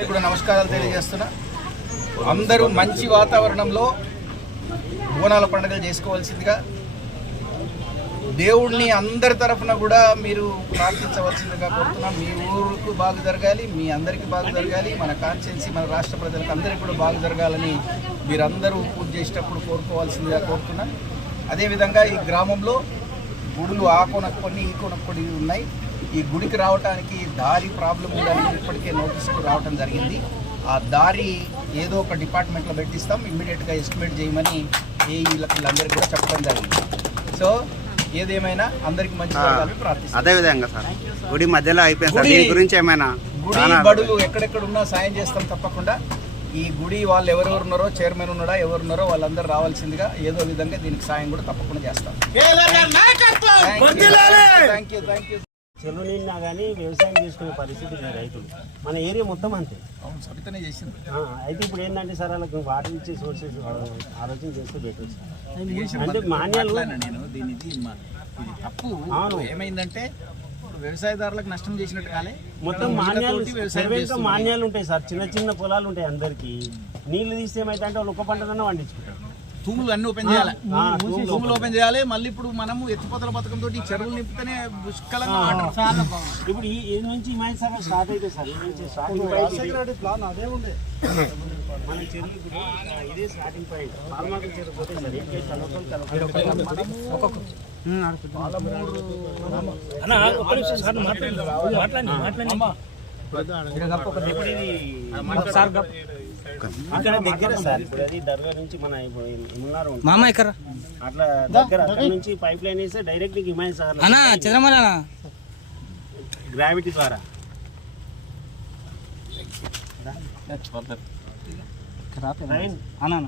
కూడా నమస్కారాలు తెలియజేస్తున్నా. అందరూ మంచి వాతావరణంలో బోనాల పండుగలు చేసుకోవాల్సిందిగా దేవుడిని అందరి తరఫున కూడా మీరు ప్రార్థించవలసిందిగా కోరుతున్నాం. మీ ఊరుకు బాగా జరగాలి మీ అందరికీ బాగా జరగాలి మన కాన్స్టిట్యున్సీ మన రాష్ట్ర ప్రజలకు అందరికీ కూడా బాగా జరగాలని మీరందరూ పూజ చేసేటప్పుడు కోరుకోవాల్సిందిగా కోరుతున్నాం. అదేవిధంగా ఈ గ్రామంలో గుడులు ఆ కొనక్కొని కొన్ని ఈ కొనక్కొని కొన్ని ఉన్నాయి. ఈ గుడికి రావడానికి దారి ప్రాబ్లం ఉందని ఇప్పటికే నోటీసులు రావడం జరిగింది. ఆ దారి ఏదో ఒక డిపార్ట్మెంట్లో పెట్టిస్తాం ఇమ్మీడియట్గా ఎస్టిమేట్ చేయమని ఏ వీళ్ళందరికీ కూడా చెప్పడం జరిగింది. సో ఏదేమైనా అందరికి మంచి అదే విధంగా సార్. గుడి మధ్యలో అయిపోయింది సార్. దీని గురించి ఏమైనా గుడి బడులు ఎక్కడెక్కడ ఉన్నా సాయం చేస్తాం తప్పకుండా. ఈ గుడి వాళ్ళు ఎవరెవరు ఉన్నారో చైర్మన్ ఉన్నాడా ఎవరు ఉన్నారో వాళ్ళందరూ రావాల్సిందిగా ఏదో విధంగా దీనికి సాయం కూడా తప్పకుండా చేస్తాం. థ్యాంక్ యూ థ్యాంక్ యూ చెరువు నిండా కానీ వ్యవసాయం చేసుకునే పరిస్థితి లేదు రైతులు. మన ఏరియా మొత్తం అంతే. అవును చేసింది. అయితే ఇప్పుడు ఏంటంటే సార్ వాళ్ళకి వాటర్ ఇచ్చే సోర్సెస్ ఆలోచన చేస్తే బెటర్ అంటే మాన్యాలు నేను తప్పు. అవును. ఏమైందంటే ఇప్పుడు వ్యవసాయదారులకు నష్టం చేసినట్టు కాలే. మొత్తం మనం మాన్యాలు వ్యవసాయం. మాన్యాలు ఉంటాయి సార్. చిన్న చిన్న పొలాలు ఉంటాయి అందరికి. నీళ్ళు తీస్తే ఏమైతే అంటే వాళ్ళు ఒక పంటనన్నా పండించుకుంటారు. తూములు అన్ని ఓపెన్ చేయాలి. ఆ, తూములు ఓపెన్ చేయాలి. మళ్ళీ ఇప్పుడు మనము ఎత్తిపోతల పథకం తోటి ఈ చెరువులు నింపితేనే పుష్కలంగా వాటర్ చాలా బాగుంది. ఇప్పుడు ఈ నుంచి స్టార్ట్ అయితే సార్ ప్లాన్ అదే ఉంది. మన చెరువు ఇప్పుడు ఆ, ఇదే స్టార్టింగ్ పాయింట్ పాల్మాకు చెరువు పోతే సార్ ఏం ఇది అక్కడ దగ్గర సార్ ఇప్పుడు అది దర్గా నుంచి మన ఇప్పుడు మామ ఇక్కడ? అట్లా దగ్గర అక్కడ నుంచి పైప్ లైన్ వేస్తే డైరెక్ట్ హిమాయత్ సాగర్ అన్నా చంద్రమల గ్రావిటీ ద్వారా. అన్నా